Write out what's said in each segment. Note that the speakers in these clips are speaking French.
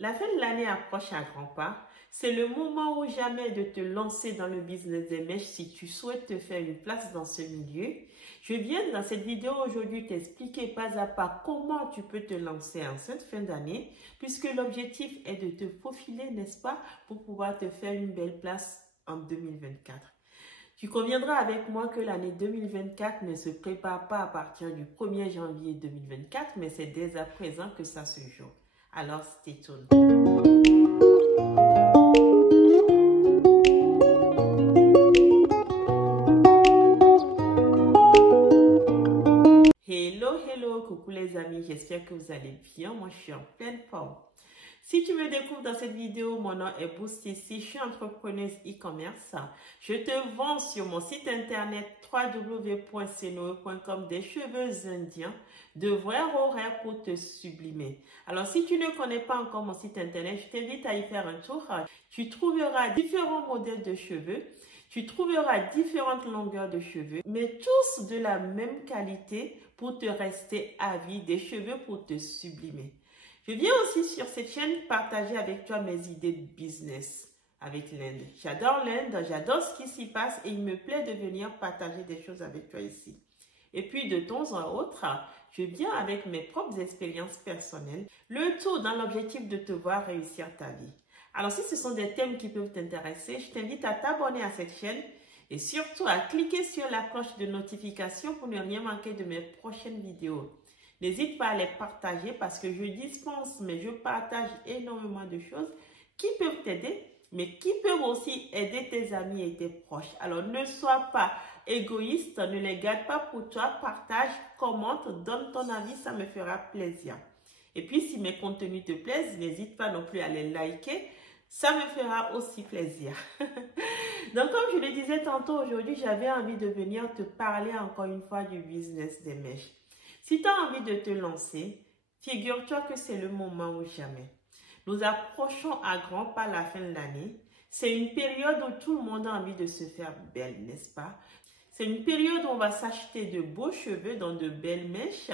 La fin de l'année approche à grands pas. C'est le moment ou jamais de te lancer dans le business des mèches si tu souhaites te faire une place dans ce milieu. Je viens dans cette vidéo aujourd'hui t'expliquer pas à pas comment tu peux te lancer en cette fin d'année, puisque l'objectif est de te faufiler, n'est-ce pas, pour pouvoir te faire une belle place en 2024. Tu conviendras avec moi que l'année 2024 ne se prépare pas à partir du 1er janvier 2024, mais c'est dès à présent que ça se joue. Alors, stay tuned. Hello, coucou les amis, j'espère que vous allez bien. Moi, je suis en pleine forme. Si tu me découvres dans cette vidéo, mon nom est Boustissi, je suis entrepreneuse e-commerce. Je te vends sur mon site internet www.senoe.com des cheveux indiens de vrais horaires pour te sublimer. Alors, si tu ne connais pas encore mon site internet, je t'invite à y faire un tour. Tu trouveras différents modèles de cheveux. Tu trouveras différentes longueurs de cheveux, mais tous de la même qualité pour te rester à vie, des cheveux pour te sublimer. Je viens aussi sur cette chaîne partager avec toi mes idées de business avec l'Inde. J'adore l'Inde, j'adore ce qui s'y passe et il me plaît de venir partager des choses avec toi ici. Et puis de temps en autre, je viens avec mes propres expériences personnelles, le tout dans l'objectif de te voir réussir ta vie. Alors si ce sont des thèmes qui peuvent t'intéresser, je t'invite à t'abonner à cette chaîne et surtout à cliquer sur la cloche de notification pour ne rien manquer de mes prochaines vidéos. N'hésite pas à les partager parce que je dispense, mais je partage énormément de choses qui peuvent t'aider, mais qui peuvent aussi aider tes amis et tes proches. Alors ne sois pas égoïste, ne les garde pas pour toi, partage, commente, donne ton avis, ça me fera plaisir. Et puis si mes contenus te plaisent, n'hésite pas non plus à les liker, ça me fera aussi plaisir. Donc comme je le disais tantôt, aujourd'hui j'avais envie de venir te parler encore une fois du business des mèches. Si tu as envie de te lancer, figure-toi que c'est le moment ou jamais. Nous approchons à grands pas la fin de l'année. C'est une période où tout le monde a envie de se faire belle, n'est-ce pas? C'est une période où on va s'acheter de beaux cheveux dans de belles mèches,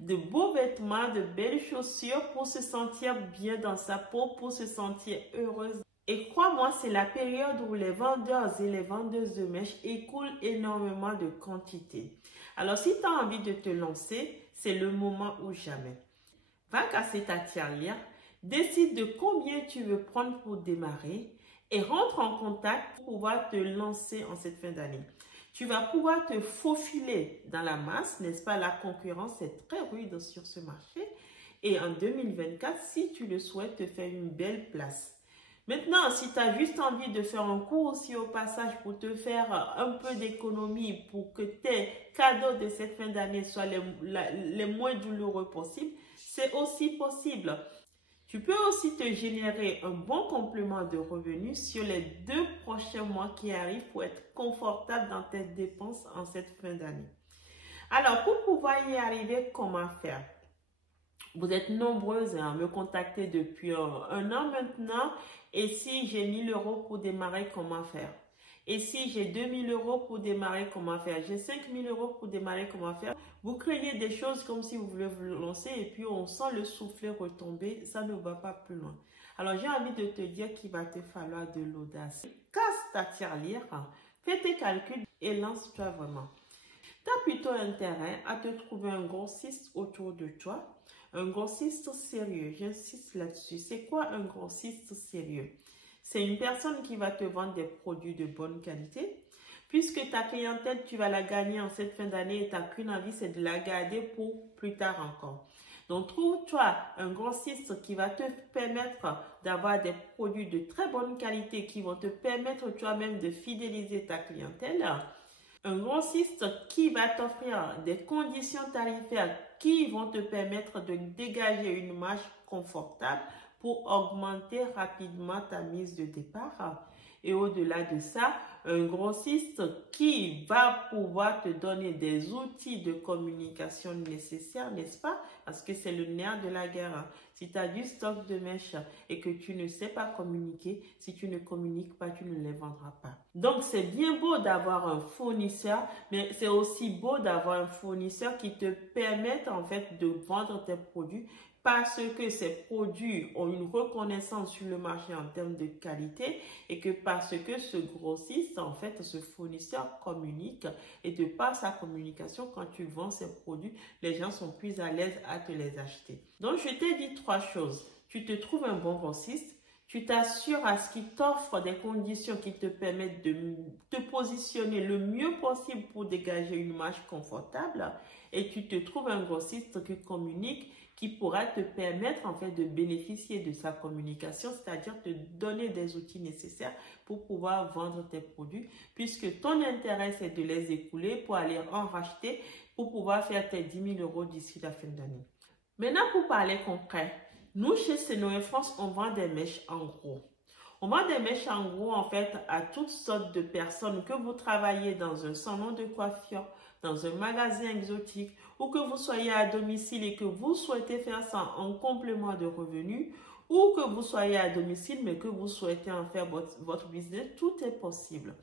de beaux vêtements, de belles chaussures pour se sentir bien dans sa peau, pour se sentir heureuse. Et crois-moi, c'est la période où les vendeurs et les vendeuses de mèches écoulent énormément de quantité. Alors, si tu as envie de te lancer, c'est le moment ou jamais. Va casser ta tirelire, décide de combien tu veux prendre pour démarrer et rentre en contact pour pouvoir te lancer en cette fin d'année. Tu vas pouvoir te faufiler dans la masse, n'est-ce pas? La concurrence est très rude sur ce marché. Et en 2024, si tu le souhaites, te faire une belle place. Maintenant, si tu as juste envie de faire un cours aussi au passage pour te faire un peu d'économie pour que tes cadeaux de cette fin d'année soient les moins douloureux possibles, c'est aussi possible. Tu peux aussi te générer un bon complément de revenus sur les 2 prochains mois qui arrivent pour être confortable dans tes dépenses en cette fin d'année. Alors, pour pouvoir y arriver, comment faire? Vous êtes nombreuses à me contacter depuis un an maintenant. Et si j'ai 1000 € pour démarrer, comment faire? Et si j'ai 2000 € pour démarrer, comment faire? J'ai 5000 € pour démarrer, comment faire? Vous craignez des choses comme si vous voulez vous lancer et puis on sent le soufflet retomber. Ça ne va pas plus loin. Alors j'ai envie de te dire qu'il va te falloir de l'audace. Casse ta tirelire, fais tes calculs et lance-toi vraiment. Tu as plutôt intérêt à te trouver un grossiste autour de toi. Un grossiste sérieux, j'insiste là-dessus. C'est quoi un grossiste sérieux? C'est une personne qui va te vendre des produits de bonne qualité. Puisque ta clientèle, tu vas la gagner en cette fin d'année et tu n'as qu'une envie, c'est de la garder pour plus tard encore. Donc, trouve-toi un grossiste qui va te permettre d'avoir des produits de très bonne qualité qui vont te permettre toi-même de fidéliser ta clientèle. Un grossiste qui va t'offrir des conditions tarifaires qui vont te permettre de dégager une marge confortable pour augmenter rapidement ta mise de départ. Et au-delà de ça, un grossiste qui va pouvoir te donner des outils de communication nécessaires, n'est-ce pas? Parce que c'est le nerf de la guerre. Si tu as du stock de mèches et que tu ne sais pas communiquer, si tu ne communiques pas, tu ne les vendras pas. Donc, c'est bien beau d'avoir un fournisseur, mais c'est aussi beau d'avoir un fournisseur qui te permette en fait de vendre tes produits parce que ces produits ont une reconnaissance sur le marché en termes de qualité et que parce que ce grossiste, en fait, ce fournisseur communique et de par sa communication, quand tu vends ces produits, les gens sont plus à l'aise à te les acheter. Donc, je t'ai dit 3 choses. Tu te trouves un bon grossiste, tu t'assures à ce qu'il t'offre des conditions qui te permettent de te positionner le mieux possible pour dégager une marge confortable et tu te trouves un grossiste qui communique, qui pourra te permettre en fait de bénéficier de sa communication, c'est-à-dire te donner des outils nécessaires pour pouvoir vendre tes produits, puisque ton intérêt c'est de les écouler pour aller en racheter, pour pouvoir faire tes 10 000 € d'ici la fin d'année. Maintenant, pour parler concret, nous chez Senoé France, on vend des mèches en gros. On vend des mèches en gros en fait à toutes sortes de personnes, que vous travaillez dans un salon de coiffure, dans un magasin exotique ou que vous soyez à domicile et que vous souhaitez faire ça en complément de revenus ou que vous soyez à domicile mais que vous souhaitez en faire votre business, tout est possible.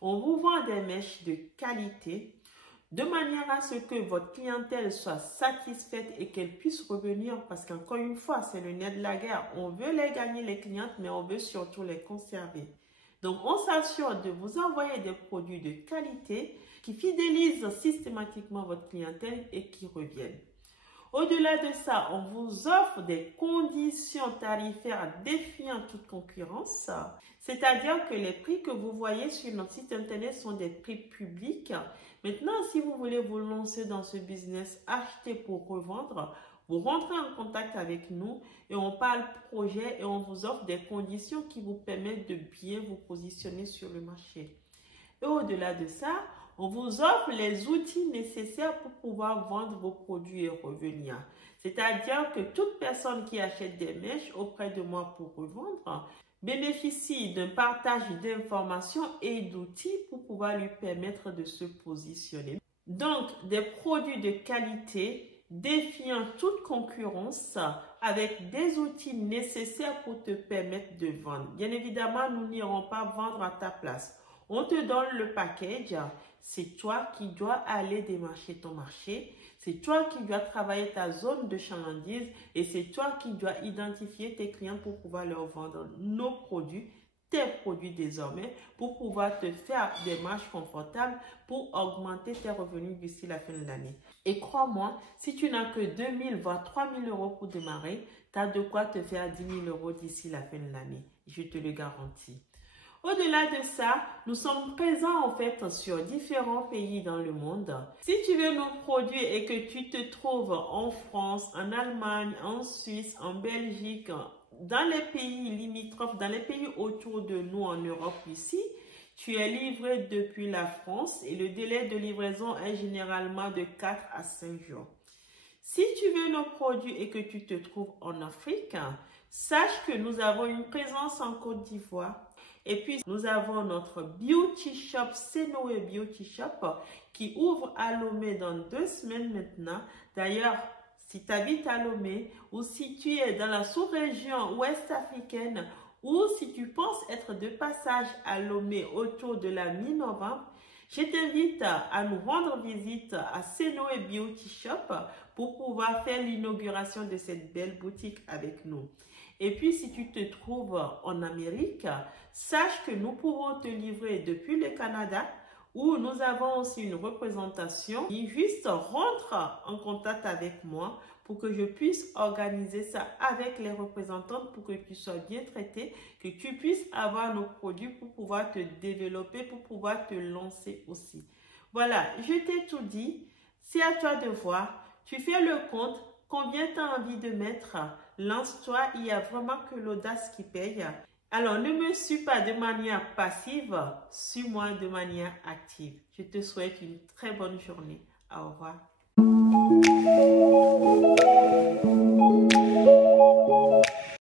On vous vend des mèches de qualité de manière à ce que votre clientèle soit satisfaite et qu'elle puisse revenir parce qu'encore une fois, c'est le nerf de la guerre. On veut les gagner les clientes mais on veut surtout les conserver. Donc, on s'assure de vous envoyer des produits de qualité qui fidélisent systématiquement votre clientèle et qui reviennent. Au-delà de ça, on vous offre des conditions tarifaires défiant toute concurrence, c'est-à-dire que les prix que vous voyez sur notre site internet sont des prix publics. Maintenant, si vous voulez vous lancer dans ce business, acheter pour revendre, vous rentrez en contact avec nous et on parle projet et on vous offre des conditions qui vous permettent de bien vous positionner sur le marché. Et au-delà de ça, on vous offre les outils nécessaires pour pouvoir vendre vos produits et revenir. C'est-à-dire que toute personne qui achète des mèches auprès de moi pour revendre bénéficie d'un partage d'informations et d'outils pour pouvoir lui permettre de se positionner. Donc, des produits de qualité défiant toute concurrence avec des outils nécessaires pour te permettre de vendre. Bien évidemment, nous n'irons pas vendre à ta place. On te donne le package, c'est toi qui dois aller démarcher ton marché, c'est toi qui dois travailler ta zone de chalandise et c'est toi qui dois identifier tes clients pour pouvoir leur vendre nos produits, tes produits désormais, pour pouvoir te faire des marges confortables pour augmenter tes revenus d'ici la fin de l'année. Et crois-moi, si tu n'as que 2 000 voire 3 000 € pour démarrer, tu as de quoi te faire 10 000 € d'ici la fin de l'année. Je te le garantis. Au-delà de ça, nous sommes présents en fait sur différents pays dans le monde. Si tu veux nos produits et que tu te trouves en France, en Allemagne, en Suisse, en Belgique, dans les pays limitrophes, dans les pays autour de nous en Europe ici, tu es livré depuis la France et le délai de livraison est généralement de 4 à 5 jours. Si tu veux nos produits et que tu te trouves en Afrique, sache que nous avons une présence en Côte d'Ivoire. Et puis, nous avons notre beauty shop, Senoé Beauty Shop, qui ouvre à Lomé dans 2 semaines maintenant. D'ailleurs, si tu habites à Lomé ou si tu es dans la sous-région ouest africaine ou si tu penses être de passage à Lomé autour de la mi-novembre, je t'invite à nous rendre visite à Senoé Beauty Shop pour pouvoir faire l'inauguration de cette belle boutique avec nous. Et puis, si tu te trouves en Amérique, sache que nous pouvons te livrer depuis le Canada où nous avons aussi une représentation. Juste rentre en contact avec moi pour que je puisse organiser ça avec les représentantes pour que tu sois bien traité, que tu puisses avoir nos produits pour pouvoir te développer, pour pouvoir te lancer aussi. Voilà, je t'ai tout dit. C'est à toi de voir. Tu fais le compte. Combien tu as envie de mettre? Lance-toi, il n'y a vraiment que l'audace qui paye. Alors, ne me suis pas de manière passive, suis-moi de manière active. Je te souhaite une très bonne journée. Au revoir.